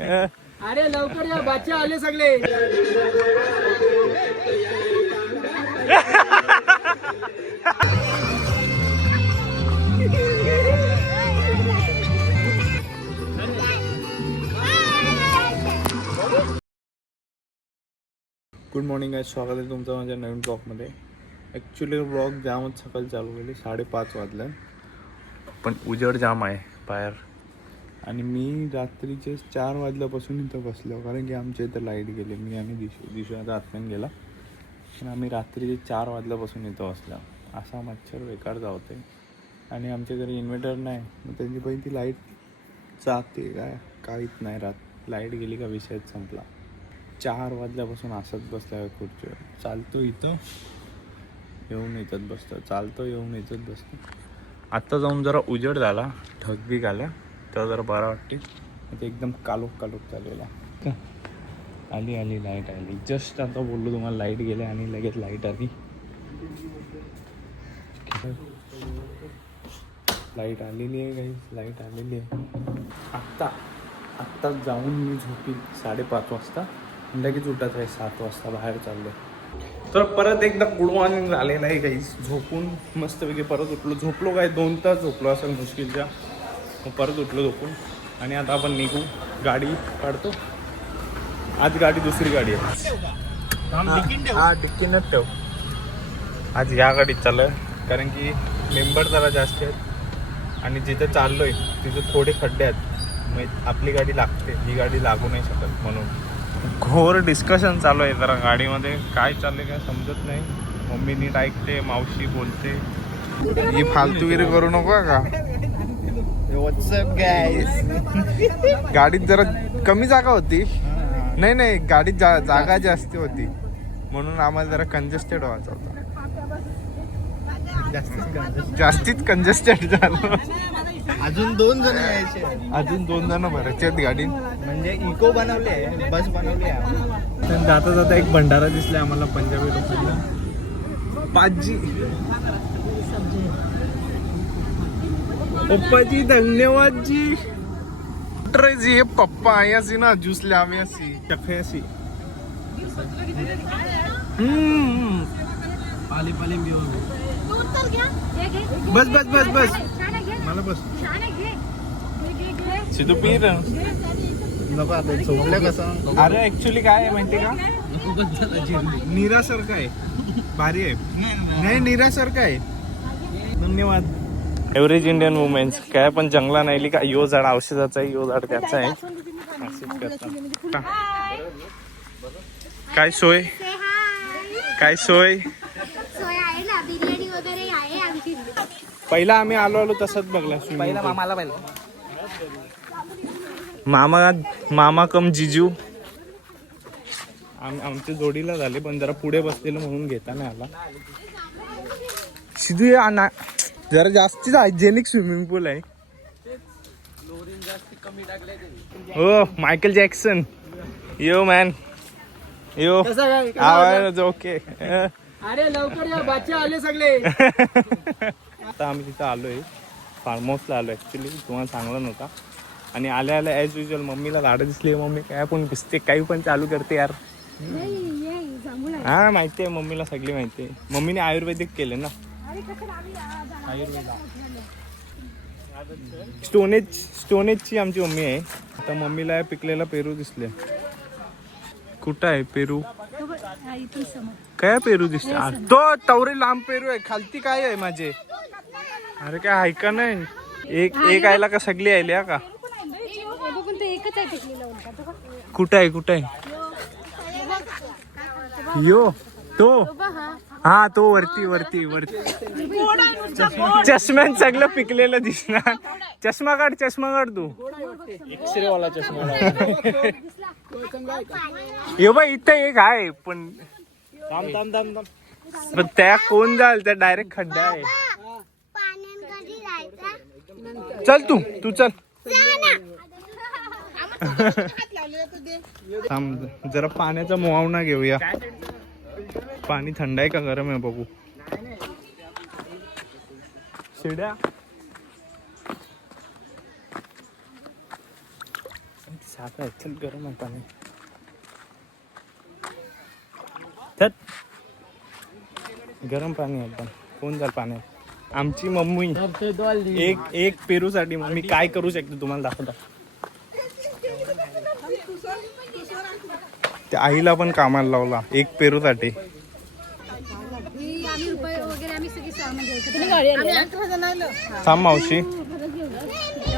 अरे लवकर या, बच्चे आले सगळे. गुड मॉर्निंग आहे, स्वागत आहे तुमचं माझ्या नवीन ब्लॉगमध्ये. ॲक्च्युली ब्लॉग जामच सकाळी चालू केली, 5:30 वाजल्या, पण उजेड जाम आहे बाहेर. आणि मी रात्रीचे 4 वाजल्यापासून इथं बसलो, कारण की आमच्या इथं लाईट गेली. मी आणि दिशू आता आत्म्यान गेला, पण आम्ही रात्रीचे 4 वाजल्यापासून इथं बसलो. असा मच्छर बेकार जावते. आणि आमच्या घरी इन्व्हर्टर नाही, मग त्यांची पण ती लाईट जाते काहीच नाही राहत. लाईट गेली का विषयच संपला. 4 वाजल्यापासून असंच बसला खुर्चीवर. चालतो इथं येऊन येतच बसतो, चालतो येऊन येतच बसतो. आत्ता जाऊन जरा उजेड झाला, ढग बी आल्या, तर जरा बरं वाटते. ते एकदम कालोख चाललेला. आली लाईट आली. जस्ट आता बोललो तुम्हाला, लाईट गेले आणि लगेच लाईट आली. लाईट आलेली आहे काही, लाईट आलेली आहे. आत्ता जाऊन मी झोपी 5:30 वाजता. लगेच उठायचं आहे 7 वाजता, बाहेर चाललो. तर परत एकदा गुड मॉर्निंग झालेलं आहे काही. झोपून मस्तपैकी परत उठलो. झोपलो काय 2 तास झोपलो असेल मुश्किलच्या. मग परत उठलो झोपून. आणि आता आपण निघू, गाडी काढतो. आज गाडी दुसरी गाडी आहे. हा डिक्कीनच ठेव. आज ह्या गाडीत चाललो आहे, कारण की मेंबर जरा जास्त आहेत आणि जिथं चाललो आहे तिथं थोडे खड्डे आहेत. मग आपली गाडी लागते, ही गाडी लागू नाही शकत. म्हणून घोर डिस्कशन चालू आहे जरा गाडीमध्ये. काय चाललंय काय समजत नाही. मम्मी नीट ऐकते, मावशी बोलते. ही फालतूगिरी करू नको का. व्हॉट्सअप गाईस. गाडीत जरा कमी जागा होती. नाही गाडीत जागा जास्त होती, म्हणून आम्हाला जरा कंजेस्टेड व्हायचा होता. जास्तीच कंजेस्टेड झालं. अजून 2 जण यायचे. अजून 2 जण भरायचे आहेत गाडीत. म्हणजे इको बनवले, बस बनवली आहे. जाता जाता एक भंडारा दिसला आम्हाला पंजाबी लोकांना. पाजी पप्पाजी धन्यवाद जी. जी हे पप्पा आई असी ना जुसले आम्ही असी टफे असी. पाली बस मला बस. सिद्धू पीर नको आता झोपलं कसं. अरे ऍक्च्युली काय आहे माहिती का, नीरासारखं आहे, भारी आहे. नाही नीरासारखं आहे. धन्यवाद. एव्हरेज इंडियन वुमेन्स काय पण जंगला नाही का, यो झाड औषधाचा आहे, यो झाड त्याचा आहे. काय सोय पहिला आम्ही आलो तसंच बघला. पहिला मामाला मामा कम जिजू आमच्या जोडीला झाले, पण जरा पुढे बसलेलं म्हणून घेता नाही आला. सिद्धू जरा जास्तीच हायजेनिक स्विमिंग पूल आहे. हो मायकल जॅक्सन. यो मॅन यो आवाज ओके. अरे लवकर या, बच्चे आले सगळे. आता आम्ही तिथं आलोय, फार्म हाऊसला आलो. ॲक्च्युली तुम्हाला सांगला नव्हता. आणि आल्या ॲज युजल मम्मीला गाडं दिसली. मम्मी काय पण दिसते, काही पण चालू करते यार. हा माहिती आहे मम्मीला, सगळी माहिती आहे. मम्मीने आयुर्वेदिक केले ना. स्टोनेजची आमची मम्मी आहे. आता मम्मीला पिकलेला पेरू दिसले. कुठं आहे पेरू? काय पेरू दिसते? तो तवरे लांब पेरू आहे. खालती काय आहे माझे? अरे काय ऐका नाही. एक आयला का सगळी आयली का? कुठं आहे यो तो? हा तो वरती चष्म्यान सगळं पिकलेलं दिसणार. चष्मा काढ तू. एक्सरे वाला चष्मा. यो बाई इथं एक आहे, पण त्या कोण जाल, त्या डायरेक्ट खड्डा आहे. चल तू चल. जरा पाण्याचा मुआवना घेऊया. पाणी थंड आहे का गरम आहे बघू. शिड्या आता चल गरम आहे पाणी. थट. गरम पाणी आहे पण कोण जाईल पाण्यात. आमची मम्मी एक पेरूसाठी मम्मी काय करू शकते तुम्हाला दाखवता. त्या आईला पण कामाला लावला एक पेरूसाठी. थांब मावशी.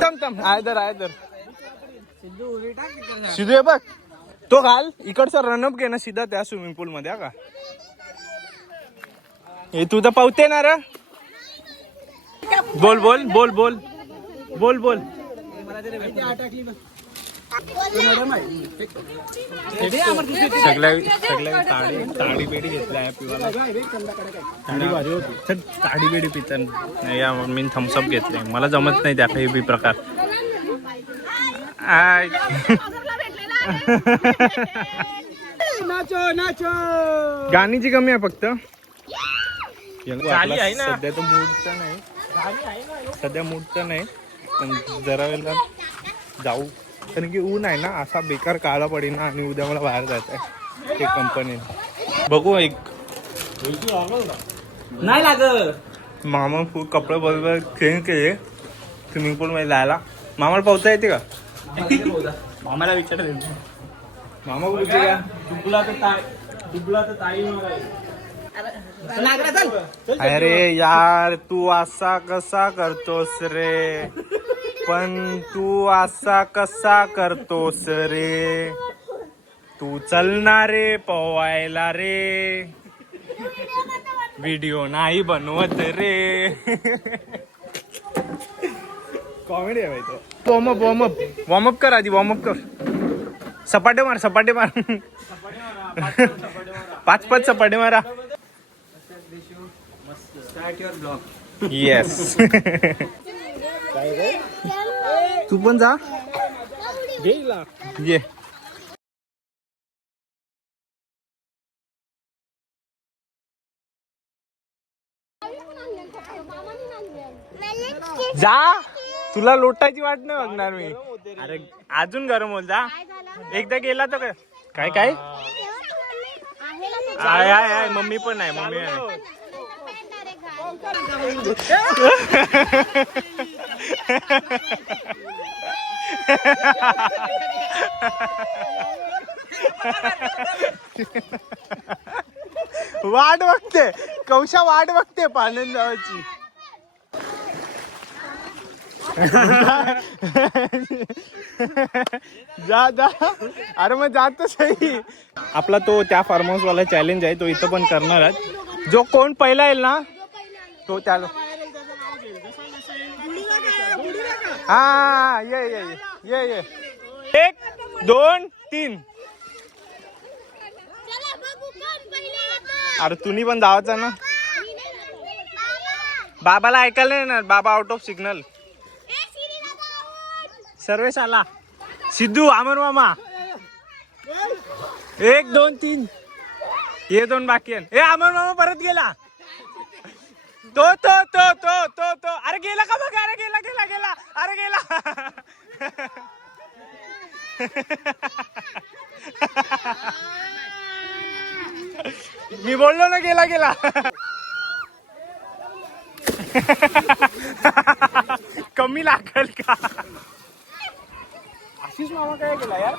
थांब आयदर सिद्धू बघ तो घाल इकडचा रनअप घे ना सीधा त्या स्विमिंग पूल मध्ये का. हे तू तर पावते ना रे. बोल बोल बोल बोल बोल बोल. सगळ्या ताडी बेडी घेतलाय पिवाला. ताडी बेडी पिता या मी थम्सअप घेतले. मला जमत नाही त्या काही बी प्रकार. गाणीची कमी आहे फक्त. सध्या तो मूडचा नाही. सध्या मूडचा नाही पण जरा वेळेला जाऊ. कारण की ऊन आहे ना असा बेकार काळा पडेल ना. आणि उद्या मला बाहेर जायचं आहे ते कंपनीने. बघू एक नाही लागत. मामा कपडे बरोबर चेंज केले स्विमिंग पूल मध्ये जायला. मामाला पोहता येते का. मामाला विचार. मामा बोलते का डुबला तर ताई. अरे यार तू असा कसा करतोस रे. पण तू असा कसा करतोस रे. तू चलणारे पोवायला रे. व्हिडिओ नाही बनवत रे. कॉमेडी आहे भाई तो. वॉर्मअप कर आधी. वॉर्मअप कर. सपाटे मार 5 सपाटे मारा. येस. तू पण जा ये. जा तुला लोटायची वाट नाही बघणार मी. अरे अजून गरम होल. जा एकदा गेला तर काय काय आहे. मम्मी पण आहे. मम्मी आहे. वाट बघते कौशा. वाट बघते पाण्यात जावाची. जा जा. अरे मग जात सही. आपला तो त्या फार्म हाऊस वाला चॅलेंज आहे तो इथं पण करणार आहे. जो कोण पहिला येईल ना तो त्याला. हा ये ये ये ये. 1 2 3. अरे तुम्ही पण जावाचा ना. बाबाला ऐकायला नाही ना. बाबा आउट ऑफ सिग्नल. सर्वेश आला. सिद्धू अमर मामा. 1 2 3. हे 2 बाकी आहे. अमर मामा परत गेला. तो अरे गेला का बघ. अरे गेला. अरे गेला. मी बोललो ना गेला. कमी लागल का. आशिष मामा काय गेला यार.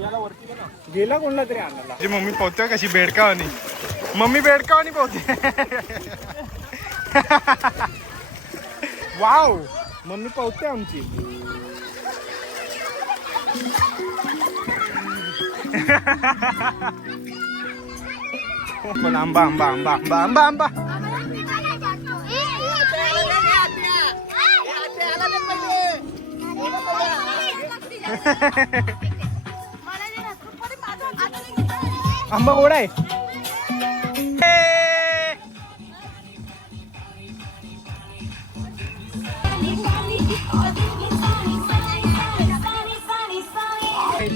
याला वरती गेला कोणला तरी आणायला. मम्मी पोहतोय कशी बेडकावानी. मम्मी बेडकावानी पोहते. वाव मम्मी पोहते आमची. पण आंबा. आंबा गोड आहे.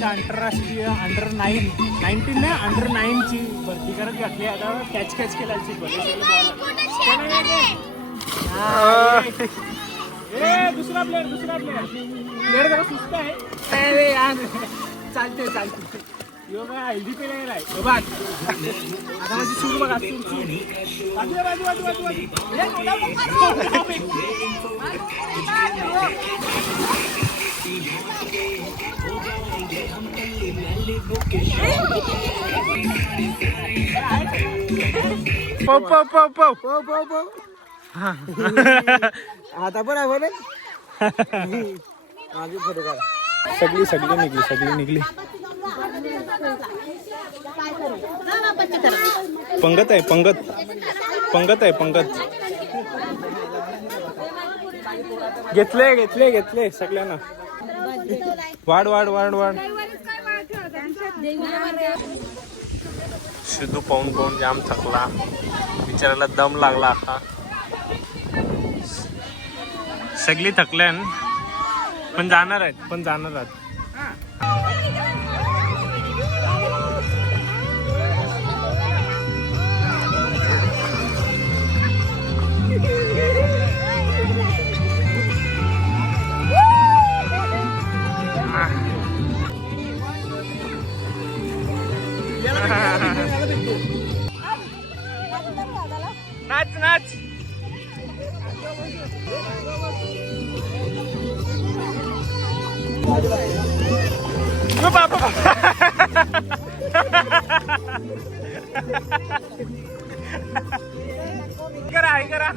आंतरराष्ट्रीय अंडर-19 ना अंडर-9 ची भरती करत घातली. आता कॅच केला. दुसरा प्लेअर जरा सुस्त आहे. अरे यार चालते यो काय हल्दी पे नाही राय बघ आता माझी सूर बघा आता बरोबर माझी फोटो काढ. सगळी निघली पंगत आहे पंगत घेतले सगळ्यांना. वाढ सिद्धू पाहून जाम थकला, बिचाराला दम लागला. आता सगळी थकल्यान पण जाणार आहेत. नाच करा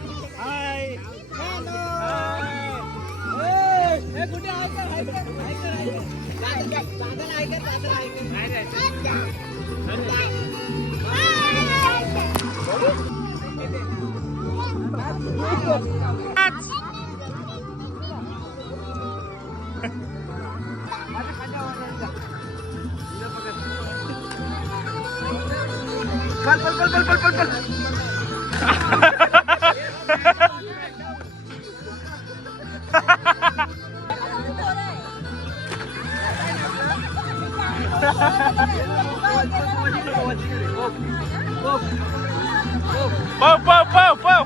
पल. पाव.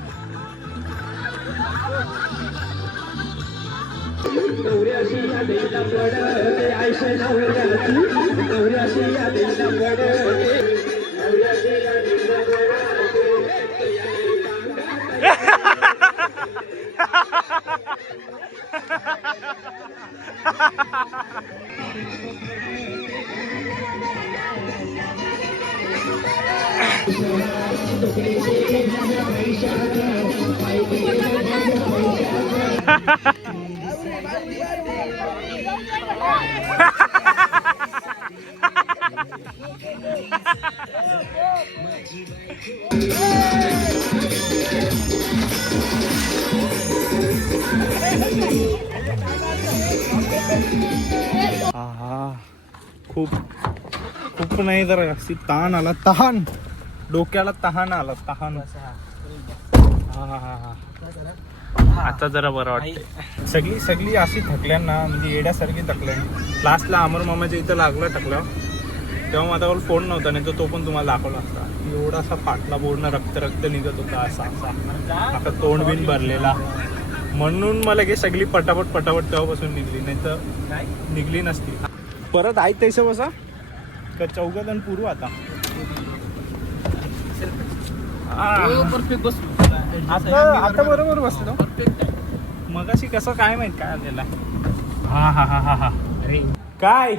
खूप नाही तर ताण आला, डोक्याला तहान आला. आता जरा बरं वाटतंय. सगळी अशी थकल्यांना, म्हणजे येड्यासारखी थकल्या. लास्टला अमर मामाच्या इथं लागलं टकलं, तेव्हा माझ्यावर फोन नव्हता, नाही तर तो पण तुम्हाला दाखवला असता. एवढासा फाटला बोर्डनं रक्त निघत होता असा आता तोंड बिन भरलेला. म्हणून मला की सगळी पटापट तेव्हापासून निघली, नाही तर निघली नसती. परत आहे तैसे बसा का चौघात आणि पुरू. आता आता बरोबर बसलो. मगाशी कसं काय माहित काय आलेला. हा अरे काय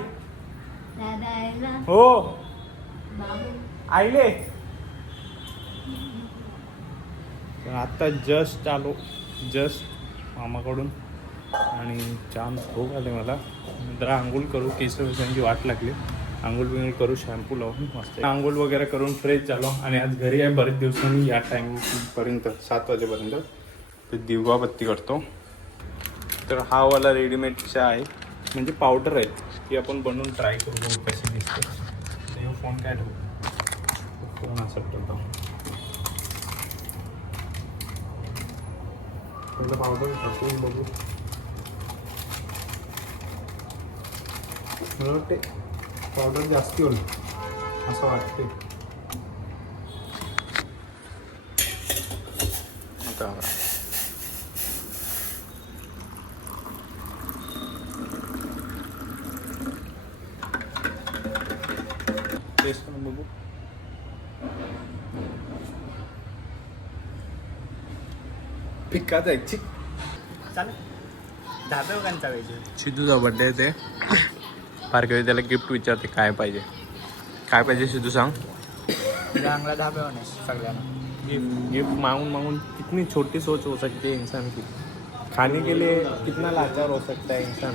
हो आईले. आता जस्ट आलो मामाकडून आणि छान भूक आले मला. जरा आंघोळ करू, केसांची वाट लागली. आंघोळ बिंघोळ करू, शॅम्पू लावून मस्त आंघोळ वगैरे करून फ्रेश झालो. आणि आज घरी आहे बरेच दिवसांनी, या टाईमपर्यंत 7 वाजेपर्यंत ते दिवाबत्ती करतो. तर हा वाला रेडीमेड चहा आहे, म्हणजे पावडर आहे, ती आपण बनवून ट्राय करू कशी दिसते. तर फोन काय ठेवू, फोन असं ठेवतो. पावडर टाकून बघू. मला वाटते पावडर जास्ती होईल असं वाटते. आता टेस्ट करून बघू. फिक्काच आहे चिक. चालेल धाबे वगैरे चालायचे. सिद्धूचा बर्थडे आहे ते. पारकरी त्याला गिफ्ट विचारते काय पाहिजे. काय पाहिजे सिद्धू सांग. चांगला धाबे होणे सगळ्यांना. गिफ्ट मांगून मांगून कितनी छोटी सोच हो सकती है इंसान की. खाने के लिए कितना लाचार हो सकता है इंसान.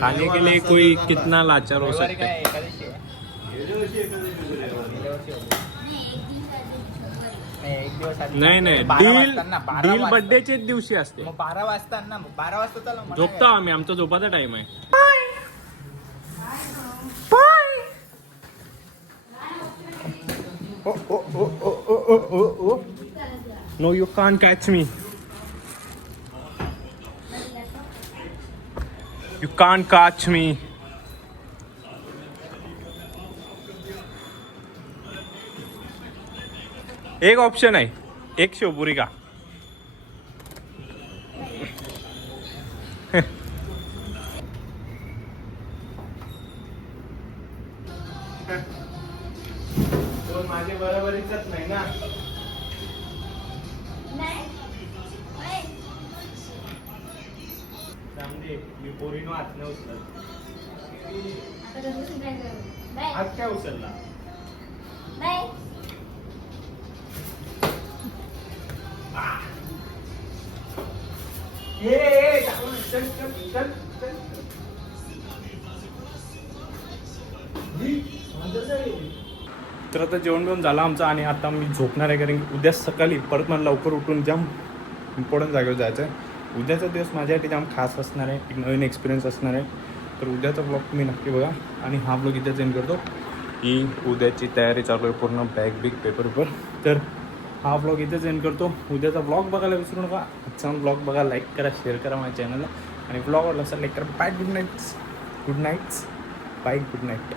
खाने के लिए कोई कितना लाचार हो सकता है. एकादशी आहे. एक दिवस आधी. नाही नाही, 12 डील वाजता ना, 12 डील वाजता. बर्थडेच्याच दिवशी असते. मग 12 वाजता ना, 12 वाजता चला मला झोपतो आम्ही, आमचा झोपाचा टाइम आहे. No you can't catch me. You can't catch me. एक ऑप्शन आहे, एक शेवपुरी का. तो माझे बरोबरीच नाही ना. समजे मी पोरीनो हात नाही उचलत. हात काय उचलला. चल चल चल चल. तर आता जेवण बिवण झालं आमचं आणि आता मी झोपणार आहे, कारण की उद्या सकाळी परत मला लवकर उठून जाम इम्पॉर्टंट जागेवर जायचं आहे. उद्याचा दिवस माझ्यासाठी जाम खास असणार आहे, एक नवीन एक्सपिरियन्स असणार आहे. तर उद्याचा ब्लॉग तुम्ही नक्की बघा. आणि हा ब्लॉग इथेच एंड करतो. ही उद्याची तयारी चालू आहे पूर्ण, बॅग बिग पेपर. तर हा ब्लॉग इथेच एंड करतो. उद्याचा ब्लॉग बघायला विसरू नका. आजचा ब्लॉग बघा, लाईक करा, शेअर करा माझ्या चॅनलला. आणि ब्लॉग आवडला असेल लाईक करा. Bye, good nights. Bye, good night.